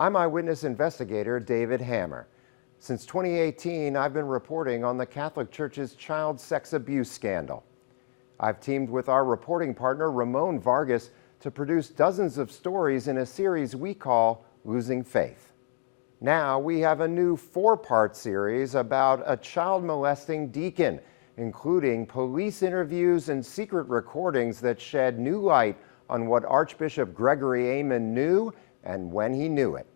I'm eyewitness investigator David Hammer. Since 2018, I've been reporting on the Catholic Church's child sex abuse scandal. I've teamed with our reporting partner Ramon Vargas to produce dozens of stories in a series we call Losing Faith. Now we have a new 4-part series about a child molesting deacon, including police interviews and secret recordings that shed new light on what Archbishop Gregory Aymond knew and when he knew it.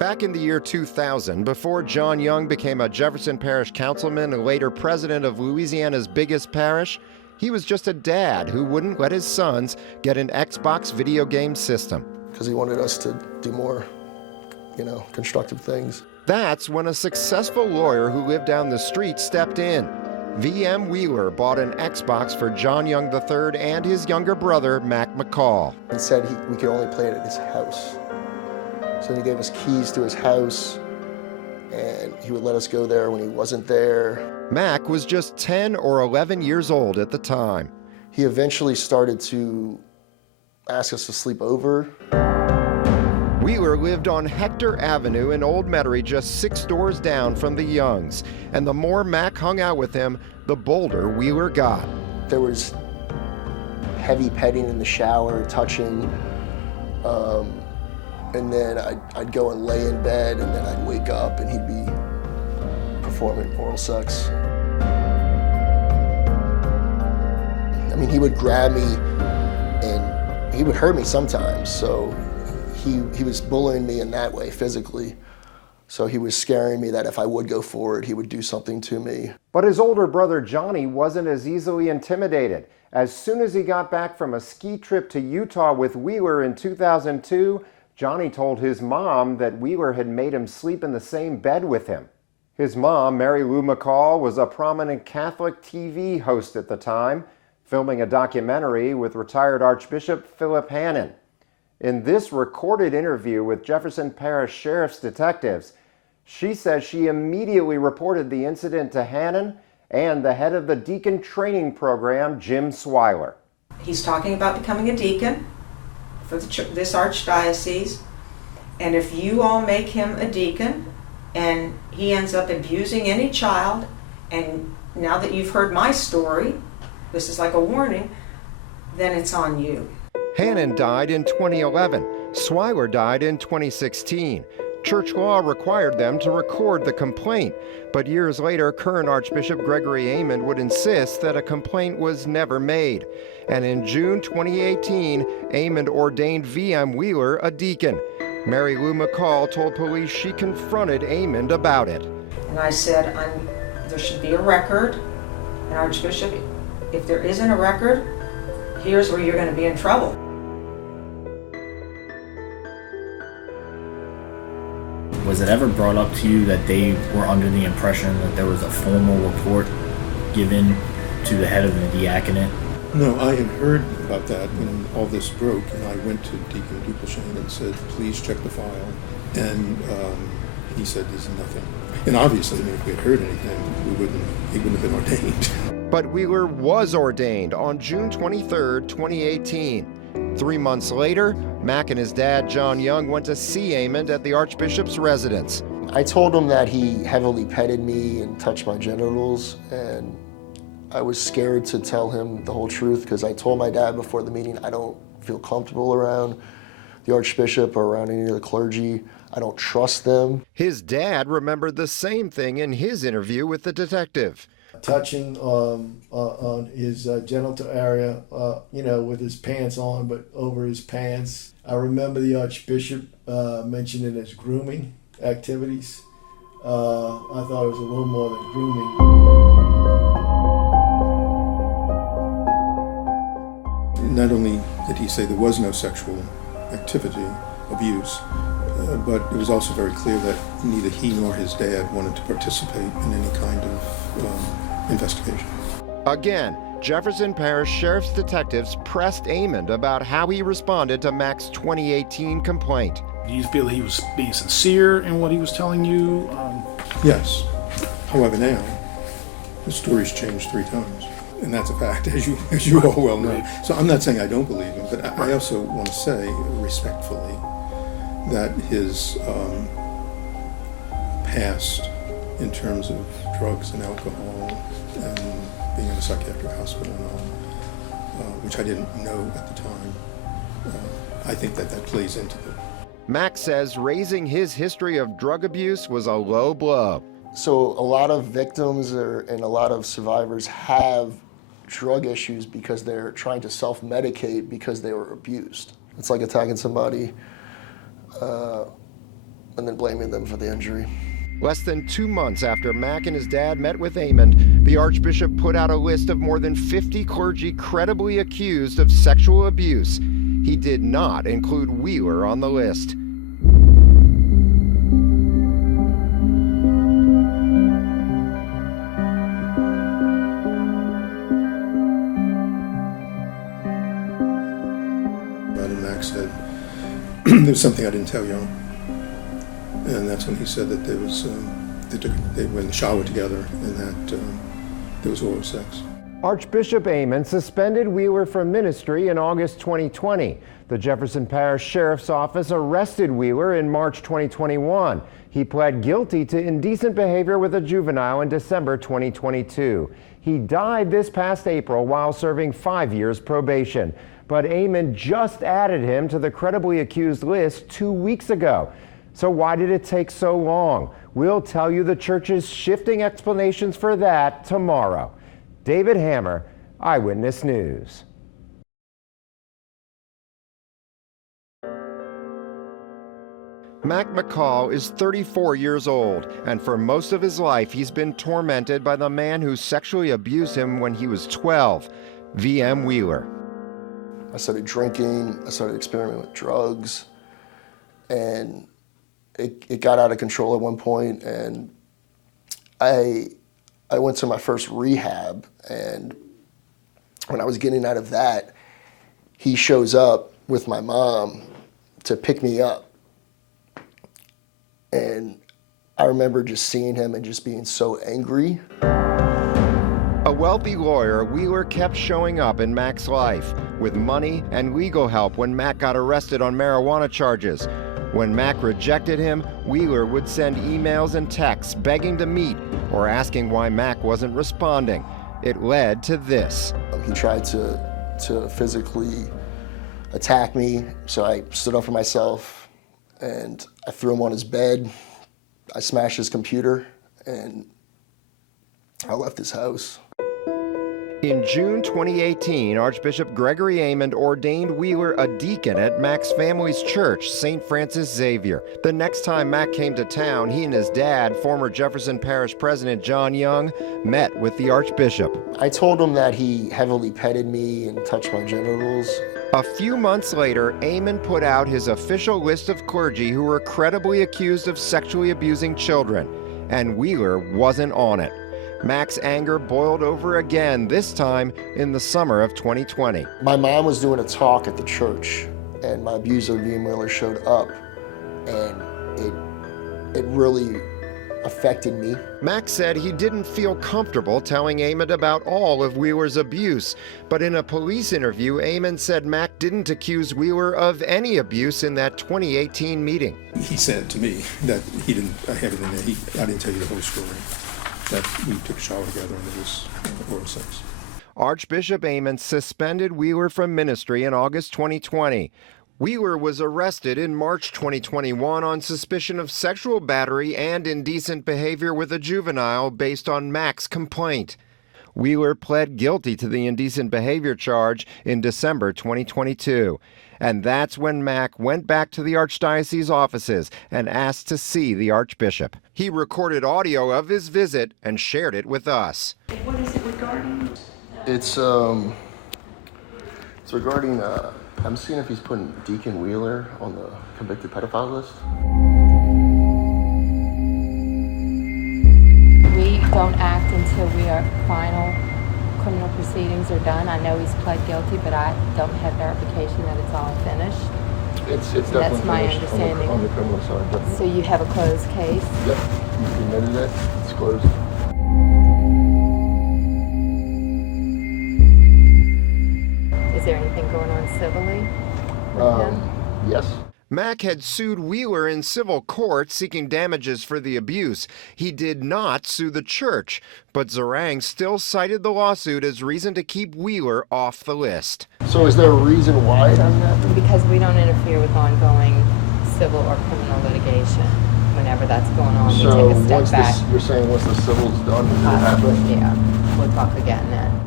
Back in the year 2000, before John Young became a Jefferson Parish councilman and later president of Louisiana's biggest parish, he was just a dad who wouldn't let his sons get an Xbox video game system. Because he wanted us to do more, constructive things. That's when a successful lawyer who lived down the street stepped in. V.M. Wheeler bought an Xbox for John Young III and his younger brother, Mac McCall. He said we could only play it at his house. So he gave us keys to his house, and he would let us go there when he wasn't there. Mac was just 10 or 11 years old at the time. He eventually started to ask us to sleep over. Wheeler lived on Hector Avenue in Old Metairie, just 6 doors down from the Youngs. And the more Mac hung out with him, the bolder Wheeler got. There was heavy petting in the shower, touching, and then I'd go and lay in bed, and then I'd wake up and he'd be performing oral sex. I mean, he would grab me and he would hurt me sometimes, so he was bullying me in that way, physically. So he was scaring me that if I would go forward, he would do something to me. But his older brother Johnny wasn't as easily intimidated. As soon as he got back from a ski trip to Utah with Wheeler in 2002, Johnny told his mom that Wheeler had made him sleep in the same bed with him. His mom, Mary Lou McCall, was a prominent Catholic TV host at the time, filming a documentary with retired Archbishop Philip Hannon. In this recorded interview with Jefferson Parish Sheriff's detectives, she says she immediately reported the incident to Hannon and the head of the deacon training program, Jim Swiler. He's talking about becoming a deacon for this Archdiocese, and if you all make him a deacon and he ends up abusing any child, and now that you've heard my story, this is like a warning, then it's on you. Hannon died in 2011. Swiler died in 2016. Church law required them to record the complaint, but years later, current Archbishop Gregory Aymond would insist that a complaint was never made. And in June 2018, Aymond ordained V.M. Wheeler a deacon. Mary Lou McCall told police she confronted Aymond about it. And I said, there should be a record, and Archbishop, if there isn't a record, here's where you're going to be in trouble. Was it ever brought up to you that they were under the impression that there was a formal report given to the head of the diaconate? No, I had heard about that when all this broke, and I went to Deacon Dupelshane and said, please check the file. And he said, there's nothing. And obviously, if we had heard anything, he wouldn't have been ordained. But Wheeler was ordained on June 23, 2018. 3 months later, Mac and his dad, John Young, went to see Aymond at the Archbishop's residence. I told him that he heavily petted me and touched my genitals, and I was scared to tell him the whole truth because I told my dad before the meeting I don't feel comfortable around the Archbishop or around any of the clergy. I don't trust them. His dad remembered the same thing in his interview with the detective. Touching on his genital area, with his pants on, but over his pants. I remember the Archbishop mentioning his grooming activities. I thought it was a little more than grooming. Not only did he say there was no sexual activity, abuse, but it was also very clear that neither he nor his dad wanted to participate in any kind of investigation. Again, Jefferson Parish Sheriff's detectives pressed Aymond about how he responded to Mac's 2018 complaint. Do you feel he was being sincere in what he was telling you? Yes. However, now, the story's changed 3 times. And that's a fact, as you all well know. So I'm not saying I don't believe him, but I also want to say respectfully that his past in terms of drugs and alcohol and being in a psychiatric hospital and all, which I didn't know at the time, I think that plays into it. Mac says raising his history of drug abuse was a low blow. So a lot of victims and a lot of survivors have drug issues because they're trying to self-medicate because they were abused. It's like attacking somebody and then blaming them for the injury. Less than 2 months after Mac and his dad met with Aymond, the Archbishop put out a list of more than 50 clergy credibly accused of sexual abuse. He did not include Wheeler on the list. And Mac said, there's something I didn't tell you. And that's when he said that they were in the shower together and that there was oral sex. Archbishop Aymond suspended Wheeler from ministry in August 2020. The Jefferson Parish Sheriff's Office arrested Wheeler in March 2021. He pled guilty to indecent behavior with a juvenile in December 2022. He died this past April while serving 5 years probation. But Aymond just added him to the credibly accused list 2 weeks ago. So why did it take so long? We'll tell you the church's shifting explanations for that tomorrow. David Hammer, Eyewitness News. Mac McCall is 34 years old, and for most of his life he's been tormented by the man who sexually abused him when he was 12, V.M. Wheeler. I started drinking, I started experimenting with drugs, and it got out of control at one point, and I went to my first rehab, and when I was getting out of that, he shows up with my mom to pick me up. And I remember just seeing him and just being so angry. A wealthy lawyer, Wheeler kept showing up in Mac's life with money and legal help when Mac got arrested on marijuana charges. When Mac rejected him, Wheeler would send emails and texts begging to meet or asking why Mac wasn't responding. It led to this. He tried to physically attack me, so I stood up for myself and I threw him on his bed. I smashed his computer and I left his house. In June 2018, Archbishop Gregory Aymond ordained Wheeler a deacon at Mac's family's church, St. Francis Xavier. The next time Mac came to town, he and his dad, former Jefferson Parish President John Young, met with the Archbishop. I told him that he heavily petted me and touched my genitals. A few months later, Aymond put out his official list of clergy who were credibly accused of sexually abusing children, and Wheeler wasn't on it. Mac's anger boiled over again, this time in the summer of 2020. My mom was doing a talk at the church, and my abuser, V.M. Wheeler, showed up, and it really affected me. Mac said he didn't feel comfortable telling Aymond about all of Wheeler's abuse, but in a police interview, Aymond said Mac didn't accuse Wheeler of any abuse in that 2018 meeting. He said to me that he didn't, I didn't tell you the whole story, that we took a shower together and there was oral sex. Archbishop Aymond suspended Wheeler from ministry in August 2020. Wheeler was arrested in March 2021 on suspicion of sexual battery and indecent behavior with a juvenile based on Mac's complaint. Wheeler pled guilty to the indecent behavior charge in December 2022. And that's when Mac went back to the Archdiocese offices and asked to see the Archbishop. He recorded audio of his visit and shared it with us. What is it regarding? It's regarding, I'm seeing if he's putting Deacon Wheeler on the convicted pedophile list. We don't act until final criminal proceedings are done. I know he's pled guilty, but I don't have verification that it's all finished. It's definitely That's my finished understanding. on the criminal side. Definitely. So you have a closed case? Yep, you admitted it, it's closed. Is there anything going on civilly with him? Yes. Mack had sued Wheeler in civil court seeking damages for the abuse. He did not sue the church, but Zerang still cited the lawsuit as reason to keep Wheeler off the list. So is there a reason why it hasn't happened? Because we don't interfere with ongoing civil or criminal litigation. Whenever that's going on, we take a step back. You're saying once the civil's done, it'll happen? Yeah, we'll talk again then.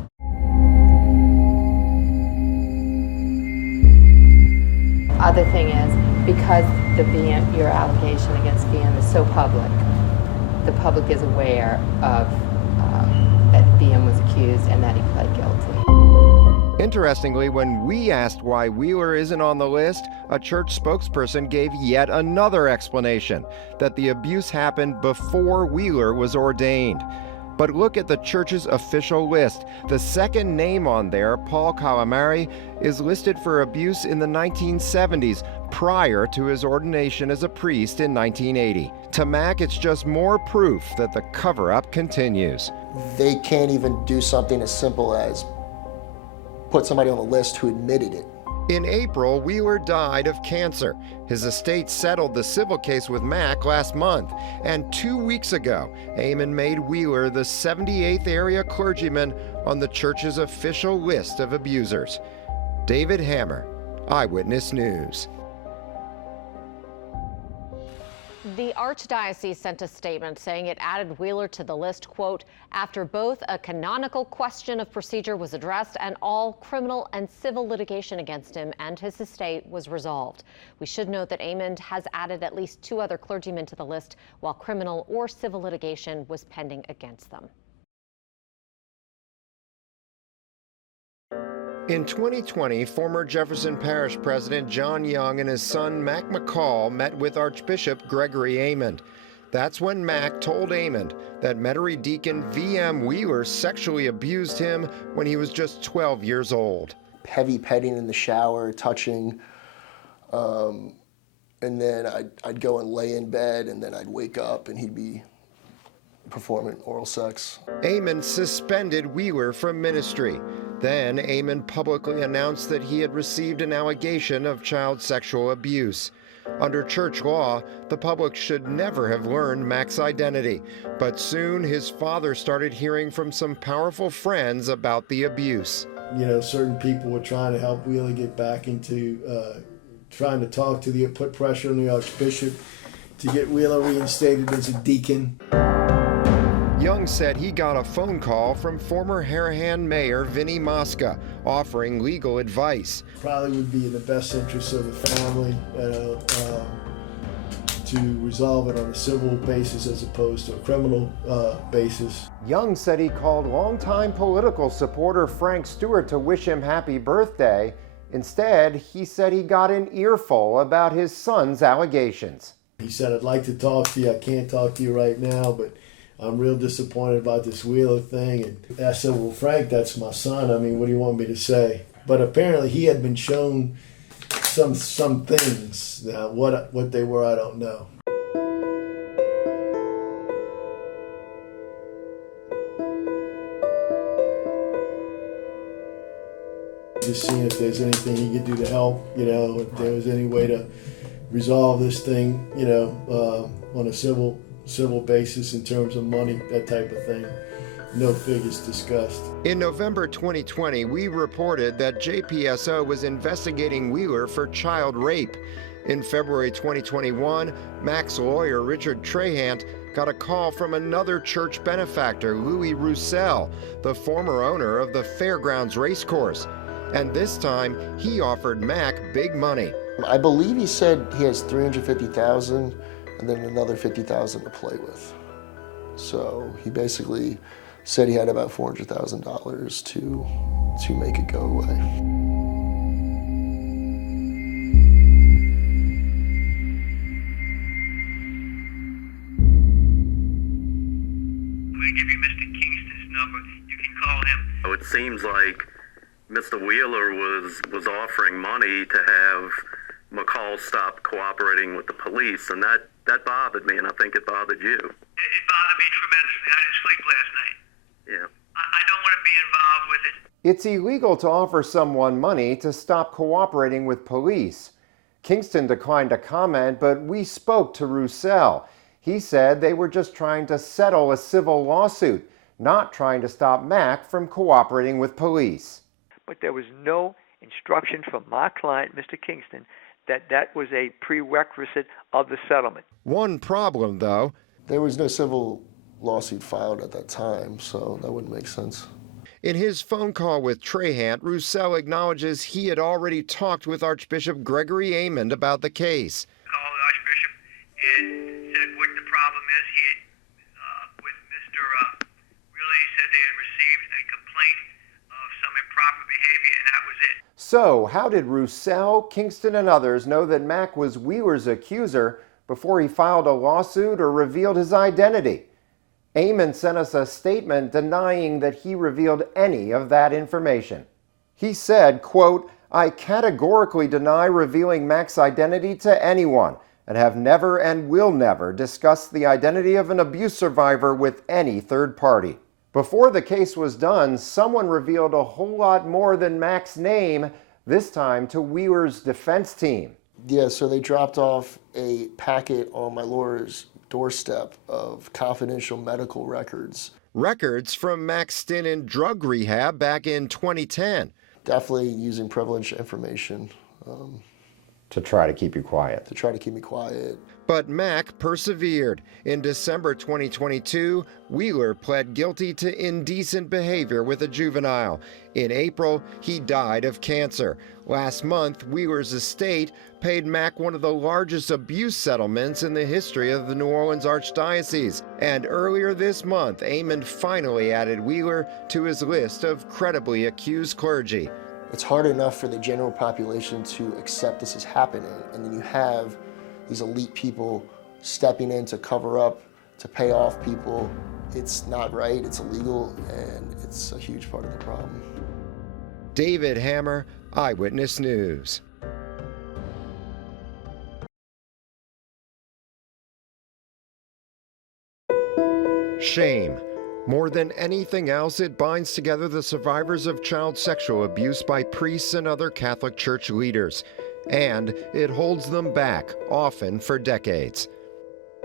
Other thing is, because the VM, your allegation against VM is so public, the public is aware of that VM was accused and that he pled guilty. Interestingly, when we asked why Wheeler isn't on the list, a church spokesperson gave yet another explanation, that the abuse happened before Wheeler was ordained. But look at the church's official list. The second name on there, Paul Calamari, is listed for abuse in the 1970s, prior to his ordination as a priest in 1980. To Mack, it's just more proof that the cover-up continues. They can't even do something as simple as put somebody on the list who admitted it. In April, Wheeler died of cancer. His estate settled the civil case with Mack last month. And 2 weeks ago, Aymond made Wheeler the 78th area clergyman on the church's official list of abusers. David Hammer, Eyewitness News. The Archdiocese sent a statement saying it added Wheeler to the list, quote, after both a canonical question of procedure was addressed and all criminal and civil litigation against him and his estate was resolved. We should note that Aymond has added at least 2 other clergymen to the list while criminal or civil litigation was pending against them. In 2020, former Jefferson Parish President John Young and his son Mac McCall met with Archbishop Gregory Aymond. That's when Mac told Aymond that Metairie deacon V.M. Wheeler sexually abused him when he was just 12 years old. Heavy petting in the shower, touching, and then I'd go and lay in bed, and then I'd wake up and he'd be performing oral sex. Aymond suspended Wheeler from ministry. Then Aymond publicly announced that he had received an allegation of child sexual abuse. Under church law, the public should never have learned Mac's identity, but soon his father started hearing from some powerful friends about the abuse. You know, certain people were trying to help Wheeler get back into, trying to talk to put pressure on the Archbishop to get Wheeler reinstated as a deacon. Young said he got a phone call from former Harahan Mayor Vinnie Mosca offering legal advice. Probably would be in the best interest of the family to resolve it on a civil basis as opposed to a criminal basis. Young said he called longtime political supporter Frank Stewart to wish him happy birthday. Instead, he said he got an earful about his son's allegations. He said, I'd like to talk to you. I can't talk to you right now, but I'm real disappointed about this Wheeler thing. And I said, well, Frank, that's my son. I mean, what do you want me to say? But apparently he had been shown some things. Now, what they were, I don't know. Just seeing if there's anything he could do to help, you know, if there was any way to resolve this thing, you know, on a civil basis in terms of money, that type of thing. No figures discussed. In November 2020, we reported that JPSO was investigating Wheeler for child rape. In February 2021, Mac's lawyer, Richard Trahant, got a call from another church benefactor, Louis Roussel, the former owner of the Fairgrounds Racecourse. And this time, he offered Mac big money. I believe he said he has $350,000 and then another $50,000 to play with. So he basically said he had about $400,000 to make it go away. We give you Mr. Kingston's number. You can call him. It seems like Mr. Wheeler was offering money to have McCall stop cooperating with the police, and that bothered me, and I think it bothered you. It bothered me tremendously. I didn't sleep last night. Yeah. I don't want to be involved with it. It's illegal to offer someone money to stop cooperating with police. Kingston declined to comment, but we spoke to Roussel. He said they were just trying to settle a civil lawsuit, not trying to stop Mac from cooperating with police. But there was no instruction from my client, Mr. Kingston, that was a prerequisite of the settlement. One problem, though. There was no civil lawsuit filed at that time, so that wouldn't make sense. In his phone call with Trahant, Roussel acknowledges he had already talked with Archbishop Gregory Aymond about the case. Called the Archbishop and said what the problem is. He had, with Mr. Really, he said they had received a complaint of some improper behavior, and that was it. So, how did Roussel, Kingston, and others know that Mac was Wheeler's accuser before he filed a lawsuit or revealed his identity? Aymond sent us a statement denying that he revealed any of that information. He said, quote, "I categorically deny revealing Mac's identity to anyone and have never and will never discuss the identity of an abuse survivor with any third party." Before the case was done, someone revealed a whole lot more than Mac's name, this time to Wheeler's defense team. Yeah, so they dropped off a packet on my lawyer's doorstep of confidential medical records. Records from Mac's stint in drug rehab back in 2010. Definitely using privileged information. To try to keep you quiet. To try to keep me quiet. But Mac persevered. In December 2022, Wheeler pled guilty to indecent behavior with a juvenile. In April, he died of cancer. Last month, Wheeler's estate paid Mac one of the largest abuse settlements in the history of the New Orleans Archdiocese. And earlier this month, Aymond finally added Wheeler to his list of credibly accused clergy. It's hard enough for the general population to accept this is happening, and then you have these elite people stepping in to cover up, to pay off people. It's not right, it's illegal, and it's a huge part of the problem. David Hammer, Eyewitness News. Shame. More than anything else, it binds together the survivors of child sexual abuse by priests and other Catholic Church leaders. And it holds them back, often for decades.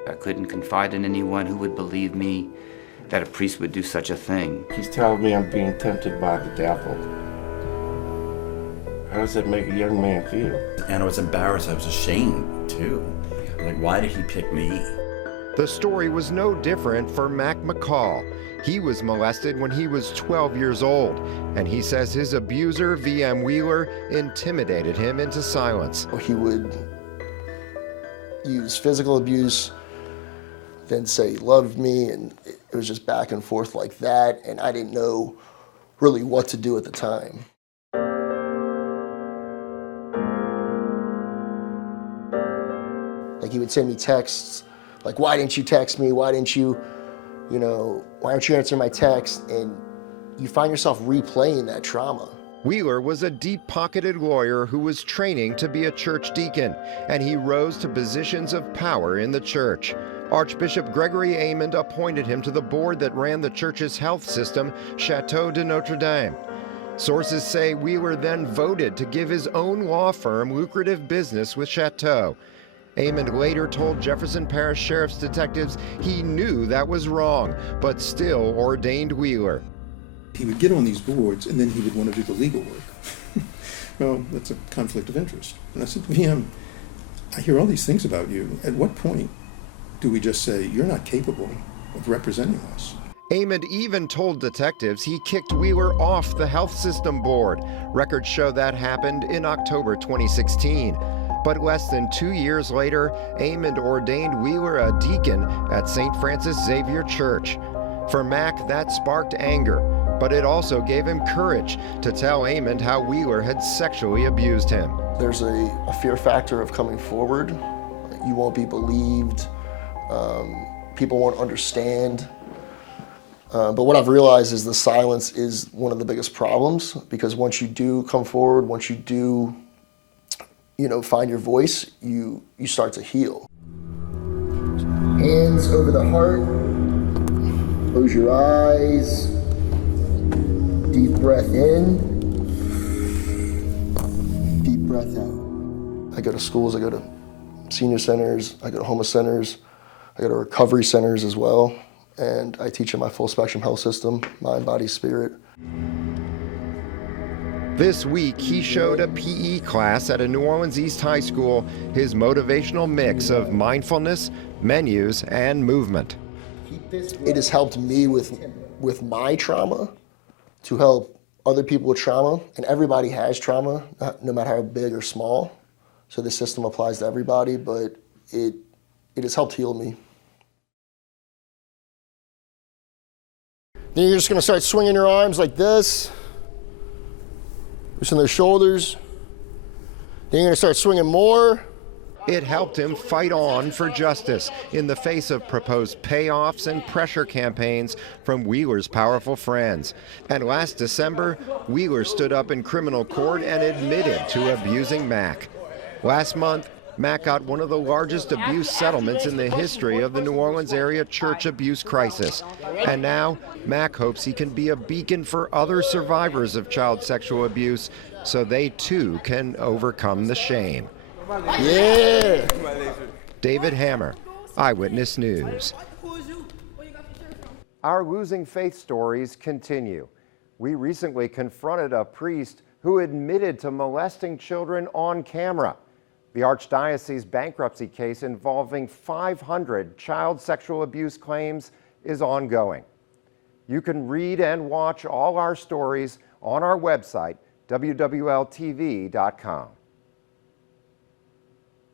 I couldn't confide in anyone who would believe me that a priest would do such a thing. He's telling me I'm being tempted by the devil. How does that make a young man feel? And I was embarrassed. I was ashamed, too. Like, why did he pick me? The story was no different for Mac McCall. He was molested when he was 12 years old, and he says his abuser, V.M. Wheeler, intimidated him into silence. He would use physical abuse, then say he loved me, and it was just back and forth like that, and I didn't know really what to do at the time. Like, he would send me texts, like, why didn't you text me? Why didn't you, why aren't you answering my text? And you find yourself replaying that trauma. Wheeler was a deep-pocketed lawyer who was training to be a church deacon, and he rose to positions of power in the church. Archbishop Gregory Aymond appointed him to the board that ran the church's health system, Chateau de Notre Dame. Sources say Wheeler then voted to give his own law firm lucrative business with Chateau. Aymond later told Jefferson Parish Sheriff's detectives he knew that was wrong, but still ordained Wheeler. He would get on these boards, and then he would want to do the legal work. Well, that's a conflict of interest. And I said, VM, I hear all these things about you. At what point do we just say, you're not capable of representing us? Aymond even told detectives he kicked Wheeler off the health system board. Records show that happened in October 2016. But less than 2 years later, Aymond ordained Wheeler a deacon at St. Francis Xavier Church. For Mac, that sparked anger, but it also gave him courage to tell Aymond how Wheeler had sexually abused him. There's a fear factor of coming forward. You won't be believed. People won't understand. But what I've realized is the silence is one of the biggest problems, because once you do come forward, once you do find your voice, you start to heal. Hands over the heart, close your eyes, Deep breath in, deep breath out. I go to schools, I go to senior centers, I go to homeless centers, I go to recovery centers as well, and I teach them my full spectrum health system, mind, body, spirit. This week, he showed a PE class at a New Orleans East high school his motivational mix of mindfulness, menus, and movement. It has helped me with my trauma to help other people with trauma, and everybody has trauma, no matter how big or small. So the system applies to everybody, but it has helped heal me. Then you're just gonna start swinging your arms like this, loosen their shoulders. Then you're gonna start swinging more. It helped him fight on for justice in the face of proposed payoffs and pressure campaigns from Wheeler's powerful friends. And last December, Wheeler stood up in criminal court and admitted to abusing Mac. Last month, Mac got one of the largest abuse settlements in the history of the New Orleans area church abuse crisis. And now, Mac hopes he can be a beacon for other survivors of child sexual abuse so they too can overcome the shame. Yeah! David Hammer, Eyewitness News. Our losing faith stories continue. We recently confronted a priest who admitted to molesting children on camera. The Archdiocese bankruptcy case involving 500 child sexual abuse claims is ongoing. You can read and watch all our stories on our website, wwltv.com.